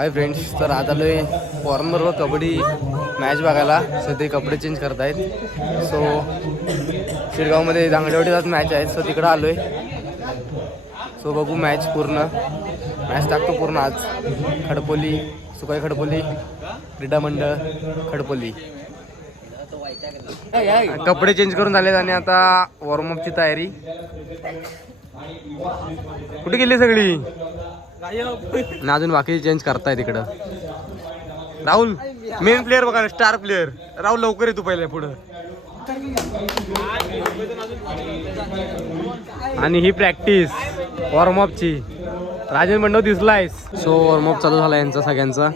Hi friends तर आज आलो आहे फॉरनबरोबर कबड्डी मॅच बघायला. सध्या कपडे चेंज करत आहेत सो शिरगावमध्ये दांगडेवाडीलाच मॅच आहे सो तिकडं आलो आहे सो बघू मॅच पूर्ण. मॅच टाकतो पूर्ण आज. खडपोली सुकाई खडपोली क्रीडा मंडळ खडपोली. कपडे चेंज करून झालेत आणि आता वॉर्मअपची तयारी. कुठे गेली सगळी? अजून बाकीचे चेंज करताय तिकडं. राहुल मेन प्लेअर बघा स्टार प्लेअर राहुल लवकर येतो पहिले पुढं. आणि ही प्रॅक्टिस वॉर्मअपची राजन मंडव दिसलायस सो वॉर्मअप चालू झाला यांचा सगळ्यांचा.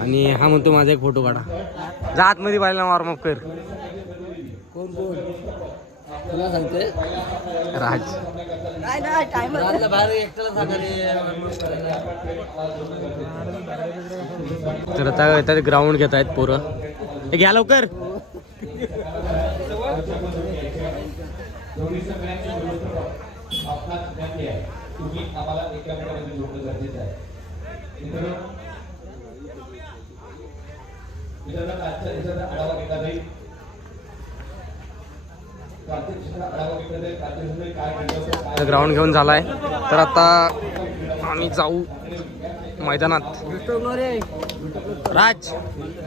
आणि हा म्हणतो माझा एक फोटो काढा. जा आतमध्ये पाहिला वॉर्मअप कर. कोण कोण? तुला सांगते. राज. नाही नाही टाइम बाहेर एकट्याला सांगा तर आता येतात ग्राउंड घेत आहेत पोरं. हे घ्या लवकर. तर ग्राउंड घेऊन झाला आहे तर आता आम्ही जाऊ मैदानात. राज.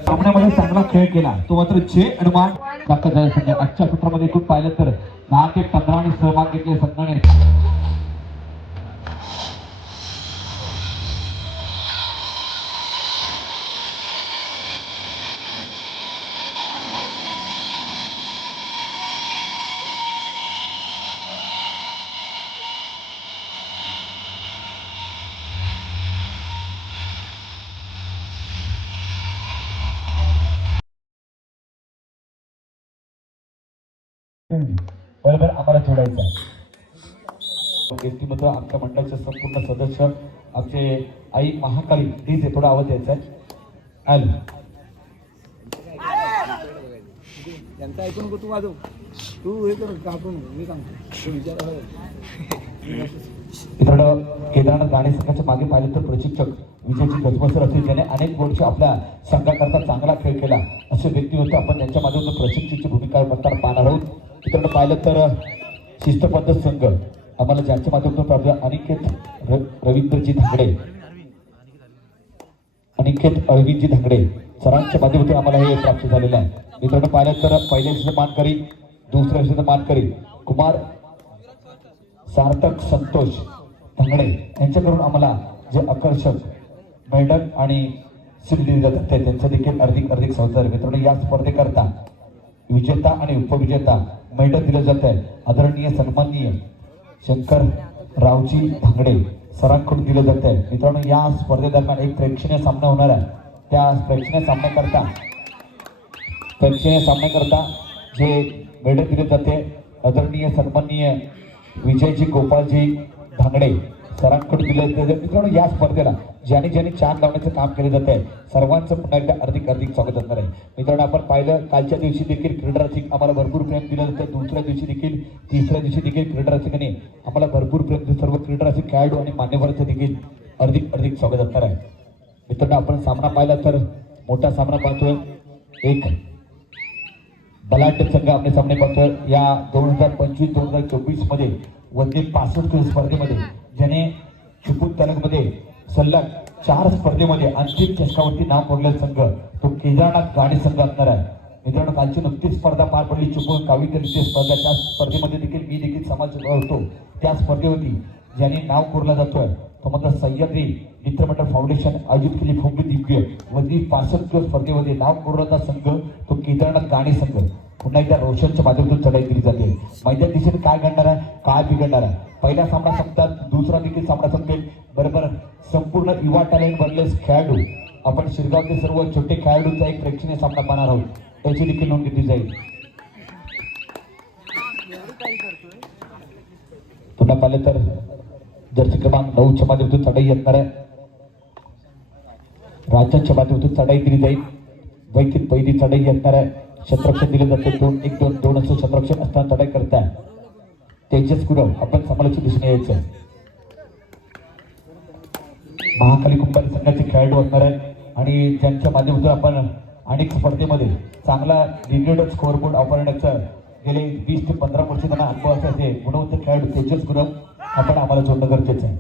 सामन्यामध्ये चांगला खेळ केला. तो मात्र जे अनुमान प्राप्त झाला आजच्या सत्रामध्ये खूप पाहिलं तर दहा ते पंधरा आणि सहभाग घेतले संघाने बरोबर आहे व्यक्तिमत्व आमच्या मंडळाचे संपूर्ण सदस्य आमचे आई महाकाली प्लीज हे थोडा आवाज द्यायचा आहे. हॅलो. त्यांचं ऐकून नको तू वाजव. तू हे कर कापून मी सांगतो. तू विचार मित्रांनो केदारनाथ गाणे संघाच्या मागे पाहिलं तर प्रशिक्षक विजयजी गजबसर असतील. ज्याने अनेक वर्ष आपल्या संघाकरता चांगला खेळ केला. असे व्यक्ती होते. आपण त्यांच्या माध्यमातून प्रशिक्षकाची भूमिका करताना पाहणार आहोत. मित्रांनो पाहिलं तर शिस्तबद्ध संघ. आम्हाला ज्यांच्या माध्यमातून प्राप्त अनिकेत र रवींद्रजी धांगडे. अनिकेत अरविंदजी धांगडे. सरांच्या माध्यमातून आम्हाला हे प्राप्त झालेलं आहे. मित्रांनो पाहिलं तर पहिल्या विश्वं मान करी दुसऱ्या दिवशीचं मान करी कुमार सार्थक संतोष धांगडे यांच्याकडून आम्हाला जे आकर्षक मेडल आणि सील दिली जातात ते त्यांचं देखील अर्धिक अर्धिक सहकार्य मित्रांनो या स्पर्धेकरता विजेता आणि उपविजेता मेडल दिलं जात आहे. आदरणीय सन्माननीय शंकर रावजी धांगडे सरांकडून दिलं जात आहे. मित्रांनो या स्पर्धेदरम्यान एक प्रेक्षणीय सामना होणार आहे. त्या प्रेक्षणीय सामन्याकरता प्रेक्षणीय सामन्याकरता जे मेडल दिले जाते आदरणीय सन्माननीय विजयजी गोपालजी धांगडे सरांकडून दिले जाते. मित्रांनो या स्पर्धेला ज्याने ज्याने चांद लावण्याचं काम केलं जात आहे सर्वांचं पुन्हा एकदा अर्धिक अधिक स्वागत असणार आहे. मित्रांनो आपण पाहिलं कालच्या दिवशी देखील क्रीडा रसिक आम्हाला भरपूर प्रेम दिलं जातं. दुसऱ्या दिवशी देखील तिसऱ्या दिवशी देखील क्रीडा रसिकांनी आम्हाला भरपूर प्रेम सर्व क्रीडा रसिक खेळाडू आणि मान्यवरांचं देखील अर्धिक अधिक स्वागत असणार आहे. मित्रांनो आपण सामना पाहिला तर मोठा सामना पाहतोय. एक बलाढ्य संघ आपले सामने पाहतोय. या दोन हजार पंचवीस दोन हजार चोवीसमध्ये वंदे पासष्ट स्पर्धेमध्ये ज्याने चिपळूण तालुक्यामध्ये सलग चार स्पर्धेमध्ये अंतिम चषकावरती नाव कोरलेला संघ तो केदारनाथ गाडी संघ असणार आहे. मित्रांनो कालची नुकतीच स्पर्धा पार पडली. चिपळूण कावित्री स्पर्धा त्या स्पर्धेमध्ये देखील मी देखील समाज होतो. त्या स्पर्धेवरती ज्याने नाव कोरला जातोय तो मात्र सह्याद्री मित्रमंडळ फाउंडेशन आयोजित केली भव्य दिव्य व ती पासष्ट स्पर्धेमध्ये नाव कोरलाचा संघ तो केदारनाथ गाणी संघ. पुन्हा एकदा रोशनच्या माध्यमातून चढाई दिली जाते मैदान दिशेने काय घडणार आहे? काय बिघडणार आहे? पहिला सामना संपतात दुसरा देखील सामना संपेल. बरोबर संपूर्ण युवा टॅलेंट बनलेस खेळाडू. आपण शिरगावचे सर्व छोटे खेळाडूंचा एक प्रेक्षणीय सामना पाहणार आहोत. त्याची देखील नोंद घेतली जाईल. पुन्हा पाहिलं तर जर्सी क्रमांक नऊच्या माध्यमातून चढाई येणार आहे. राज्याच्या माध्यमातून चढाई दिली जाईल. वैयक्तिक पहिली चढाई येणार आहे. शत्रक्षण दिले जाते दोन एक दोन दोन असं शत्रक्षण असताना चढाई करताय त्यांचेच गुरव आपण समालोचक दिसून यायचं महाकाली कुंभारी संघाचे खेळाडू असणार आहेत आणि ज्यांच्या माध्यमातून आपण अनेक स्पर्धेमध्ये चांगला लिमिटेड स्कोअरबोर्ड वापरण्याचा गेले वीस ते पंधरा वर्ष त्यांना अनुभव असल्याचे गुणवंत खेळाडू तेजस गुरम आपण आम्हाला जोडणं गरजेचं आहे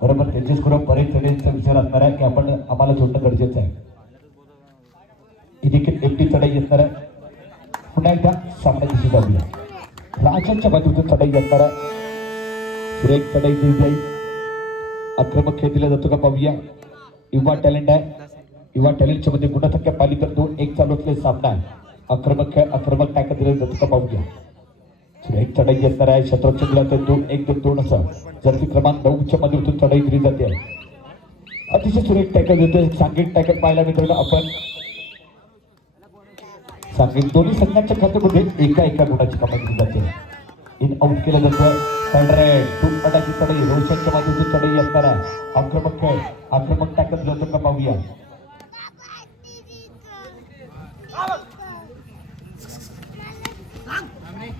बरोबर तेजस गुरम बरेच चढाईचा विचार असणार आहे की आपण आम्हाला जोडणं गरजेचं आहे ही देखील एकटी चढाई असणार आहे पुन्हा एकदा सामना दिशी जाऊया राजांच्या बाजूतून चढाई जाणारा सुरेख चढाई दिली जाईल आक्रमक खेळ दिला जातो का पाहूया. युवा टॅलेंट आहे. युवा टॅलेंटच्या मध्ये गुणसंख्या पाली तर दोन एक चालू असलेला सामना आहे. आक्रमक खेळ आक्रमक टाकत दिला जातो का पाहूया. सुरेख चढाई असणार आहे. शत्रुघ्न दिला तर दोन एक दोन दोन असं. जर्सी क्रमांक नऊच्या मधून चढाई दिली जाते. अतिशय सुरेख टॅकल देतो सांगीत टॅकल पाहायला मित्रांनो आपण सांगेल दोन्ही संघांच्या खात्यामध्ये एका एका गुणाची कमाई केली जाते. इन आउट केलं जातं. थर्ड टू पटाची चढाई रोशनच्या माध्यमातून चढाई असताना आक्रमक खेळ. आक्रमक टाकत जातो का पाहूया.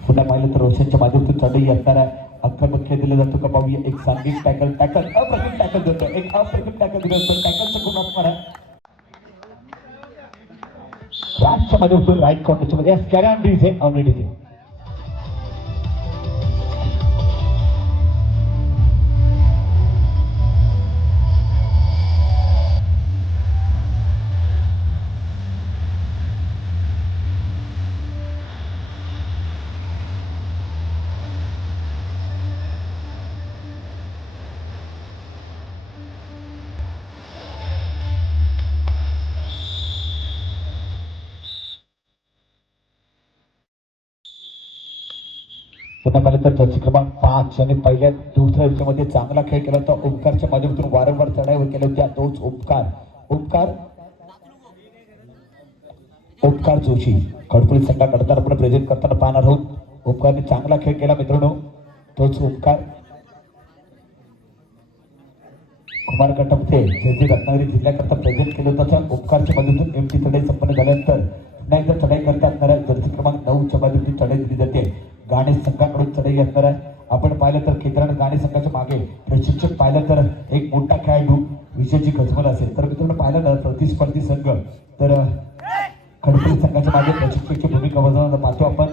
पुन्हा पाहिलं तर रोशनच्या माध्यमातून चढाई असताना आक्रमक खेळ दिला जातो का पाहूया. एक सांघिक टॅकल टॅकल अप्रतिम टॅकल देतो एक अप्रतिम टॅकल दिलं जातं. टॅकलचं गुण असणार आहे राजच्या माध्यमातून राईट कॉर्नरच्या मध्ये कॅरॅन डिझे अवनी डिझे पुन्हा पाहिलं तर जर्सी क्रमांक पाच आणि पहिल्या दुसऱ्या दिवसामध्ये चांगला खेळ केला होता. उपकारच्या माध्यमातून वारंवार चढाई केल्या होत्या तोच उपकार उपकार उपकार जोशी खडपुली संघाकडे आपण प्रेझेंट करताना पाहणार आहोत. उपकारने चांगला खेळ केला मित्रांनो. तोच उपकार कुमार गटामध्ये जे जे रत्नागिरी जिल्ह्याकरता प्रेझेंट केलं होतं. त्या उपकारच्या मदतीतून एम टी चढाई संपन्न झाल्यानंतर पुन्हा एकदा चढाई करता असणाऱ्या जर्सी क्रमांक नऊच्या बाजूची चढाई दिली जाते. गाणे संघाकडून चढाई असणार आहे. आपण पाहिलं तर केंद्राने गाणे संघाच्या मागे प्रशिक्षक पाहिलं तर एक मोठा खेळाडू विजयची गजबल असेल. तर मित्रांनो पाहिलं ना प्रतिस्पर्धी संघ. तर खडपली संघाच्या मागे प्रशिक्षकची भूमिका बजावण्याला पाहतो आपण.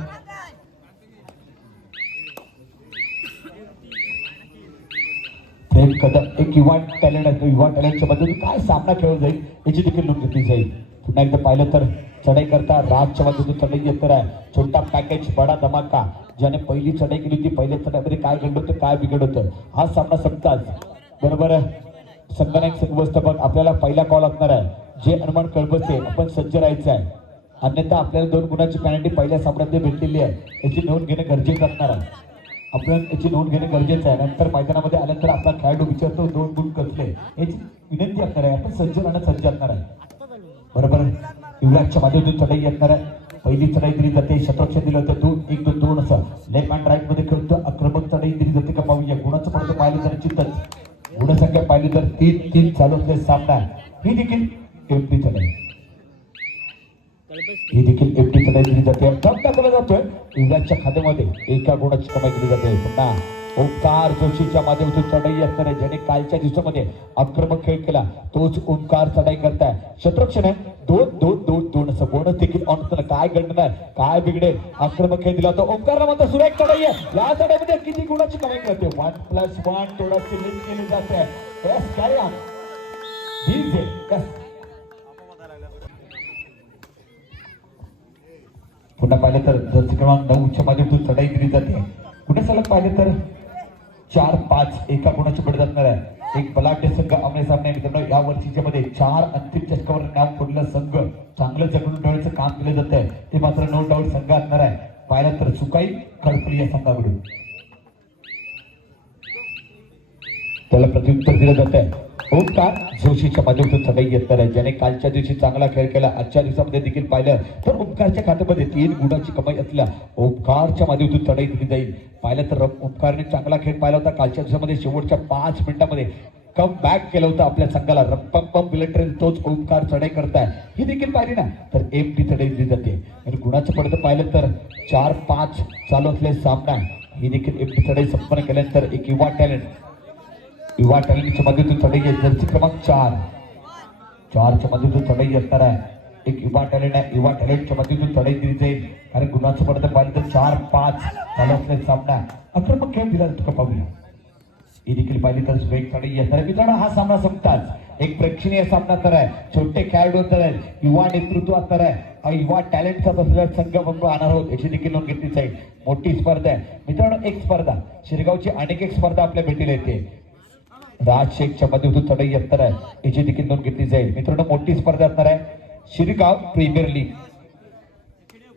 प्रेम कदम एक युवा टॅलेंट आहे. तो युवा टॅलेंटच्या बद्दल काय सामना खेळला जाईल याची देखील नोंद घेतली जाईल. पुन्हा एकदा पाहिलं तर चढाई करता राजच्या बाजूने चढाई घेत आहे छोटा पॅकेज बडा धमाका. ज्याने पहिली चढाई केली होती पहिल्या चढाईमध्ये काय घडलं होतं काय बिघड होतं हा सामना संपताच. बरोबर? संगणक संघवस्थापक आपल्याला पहिला कॉल असणार आहे. जे हनुमान कळबसे आपण सज्ज राहायचं आहे. अन्यथा आपल्याला दोन गुणाची पॅनल्टी पहिल्या सामन्यात भेटलेली आहे. याची नोंद घेणं गरजेचं असणार आहे. आपल्या याची नोंद घेणं गरजेचं आहे. नंतर मैदानामध्ये आल्यानंतर आपला खेळाडू विचारतो दोन गुण कसले? याची विनंती असणार आहे. आपण सज्ज राहणं सज्ज असणार आहे. बरोबर? युवराजच्या बाजूतून चढाई येणार आहे. पहिली चढाई दिली जाते शतरक्ष दिलं जातं दोन एक दोन दोन असं. लेफ्ट हँड राईटमध्ये खेळतो आक्रमक चढाई दिली जाते का पाहूया. गुणाचं पडतं पाहिलं तर चित्तच. गुणसंख्या पाहिली तर तीन तीन चालू सामना. ही देखील एमटी चढाई. ही देखील एमटी चढाई केली जाते. कम टाकला जातोय. युवराजच्या खात्यामध्ये एका गुणाची कमाई केली जाते. पुन्हा ओंकार जोशीच्या माध्यमातून चढाई असणार आहे ज्याने कालच्या दिवसामध्ये आक्रमक खेळ केला तोच ओंकार चढाई करताय. शत्रुक्षण आहे. दोन दोन दोन दोन असं बोनस देखील ऑन होतं काय घडणार काय बिघडेल? आक्रमक खेळ दिला होता. ओंकारला मात्र सुरेख चढाई आहे. या चढाईमध्ये किती गुणाची कमाई करते? वन प्लस वन थोडा सिलेक्ट केली जाते. पुन्हा पाहिलं तर जसं क्रमांक नऊच्या माध्यमातून चढाई दिली जाते. कुठे सलग पाहिलं तर? चार पाच एका गुणाची पडत असणार आहे एक बलाढ्य संघ आमने सामने. मित्रांनो या वर्षीच्या मध्ये चार अंतिम चषकावर नाव पडलं संघ चांगलं जगून ठेवण्याचं काम केलं जात आहे ते मात्र नो डाऊट संघ असणार आहे. पाहिलं तर सुकाई खडपली या संघाकडून. त्याला प्रत्युत्तर दिलं जात आहे. ओमकार जोशीच्या माध्यमातून चढाई येत आहे ज्याने कालच्या दिवशी चांगला खेळ केला आजच्या दिवसामध्ये देखील पाहिलं तर ओंकारच्या खात्यामध्ये तीन गुणाची कमाई असल्या ओंकारच्या माध्यमातून चढाई दिली जाईल. पाहिलं तर ओंकारने चांगला खेळ पाहिला होता. कालच्या दिवसामध्ये शेवटच्या पाच मिनिटामध्ये कम बॅक केलं होतं आपल्या संघाला. रप्पम पम मिलिटरी तोच ओंकार चढाई करताय. ही देखील पाहिली ना? तर एम टी चढाई दिली जाते. आणि गुणाचं पडतं पाहिलं तर चार पाच चालू असलेले सामना. ही देखील एम टी चढाई संपन्न केल्यानंतर एक युवा टॅलेंट युवा टॅलेंटच्या माध्यमातून चढाई आहे जर्सी क्रमांक चार. चारच्या माध्यमातून चढाई असणार आहे. एक युवा टॅलेंट आहे. युवा टॅलेंटच्या माध्यमातून चढाई दिली जाईल कारण गुणाचं पडतं पाहिलं तर चार पाच चालू असलेला सामना आक्रमक खेळ दिला जातो का पाहूया. ही देखील पाहिली तर वेग चढाई असणार आहे मित्रांनो हा सामना संपताच. एक प्रेक्षणीय सामना तर आहे. छोटे खेळाडू तर आहेत. युवा नेतृत्व तर आहे. युवा टॅलेंटचा असलेला संघ म्हणून आणणार आहोत याची देखील नोंद घेतली जाईल मोठी स्पर्धा आहे. मित्रांनो एक स्पर्धा. शिरगावची अनेक एक स्पर्धा आपल्या भेटीला येते. राज शेखच्या माध्यमातून चढाई अंतर आहे याची देखील नोंद घेतली जाईल. मित्रांनो मोठी स्पर्धा असणार आहे. Shirgaon premier league.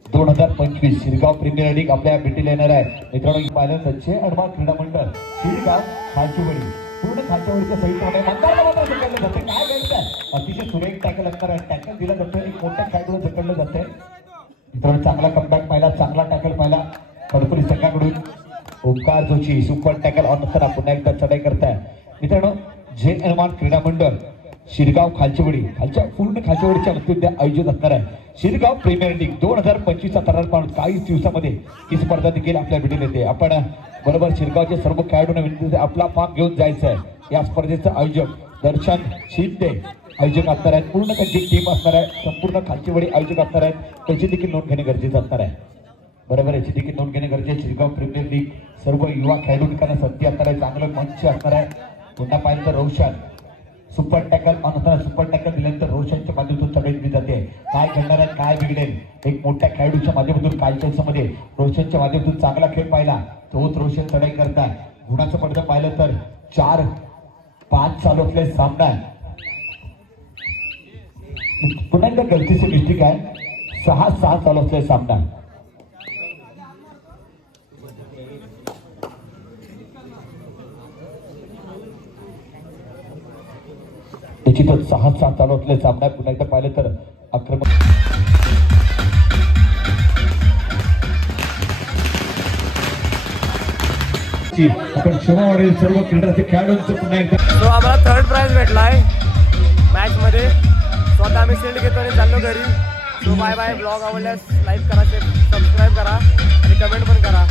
दोन हजार पंचवीस शिरगाव प्रीमियर लीग आपल्या भेटीला येणार आहे. मित्रांनो पाहिलं सच्चे अडवा क्रीडा मंडळ शिरगाव खालचीवडी. पूर्ण खालच्यावडीच्या सहित मात्र जाते काय करायचं अतिशय सुरेख टॅकल असणार आहे. टॅकल दिलं जातं एक मोठ्या खेळाडूला ढकललं जाते मित्रांनो चांगला कमबॅक पाहिला. चांगला टॅकल पाहिला. कडपुरी संघाकडून. Omkar Joshi super tackle on असताना पुन्हा एकदा चढाई करताय. मित्रांनो जे निर्माण क्रीडा मंडळ शिरगाव खालचीवडी खालच्या पूर्ण खालचेवाडीच्या वतीने आयोजित असणार आहे. शिरगाव प्रीमियर लीग दोन हजार पंचवीसचा तरार पाहून काही दिवसामध्ये ही स्पर्धा देखील आपल्या भेटीला येते. आपण बरोबर शिरगावचे सर्व खेळाडूंना विनंती आपला पाक घेऊन जायचं आहे. या स्पर्धेचं आयोजक दर्शन शिंदे आयोजक असणार आहेत. पूर्ण त्यांची टीम असणार आहे. संपूर्ण खालचीवडी आयोजक असणार आहेत. त्याची देखील नोंद घेणे गरजेचं असणार आहे. बरोबर याची देखील नोंद घेणे गरजेचे शिरगाव प्रीमियर लीग सर्व युवा खेळाडूंना संधी असणार आहे. चांगलं मंच असणार आहे. पुन्हा पाहिलं तर रोशन. सुपर टॅकल अनुसार सुपर टॅकल दिल्यानंतर रोशनच्या माध्यमातून सगळे दिली जाते. काय घडणार आहे काय बिघडेल? एक मोठ्या खेळाडूच्या माध्यमातून कालच्या मध्ये रोशनच्या माध्यमातून चांगला खेळ पाहिला. तोच रोशन चढाई करताय. गुणाचं पडतं पाहिलं तर चार पाच चालू असले सामना. पुन्हा एकदा गलतीचे मिस्टेक आहे? सहा सहा चालू असले सामना आहे. निश्चितच सहा सहा चालू असले सामना पुन्हा एकदा पाहिलं तर आक्रमक आपण क्षमावरील सर्व क्रीडाचे खेळाडूंचं पुन्हा एकदा आम्हाला थर्ड प्राइज भेटला आहे मॅचमध्ये स्वतः आम्ही सेंड घेतो आणि चाललो घरी. सो बाय बाय ब्लॉग आवडल्यास लाईक करा सबस्क्राईब करा आणि कमेंट पण करा.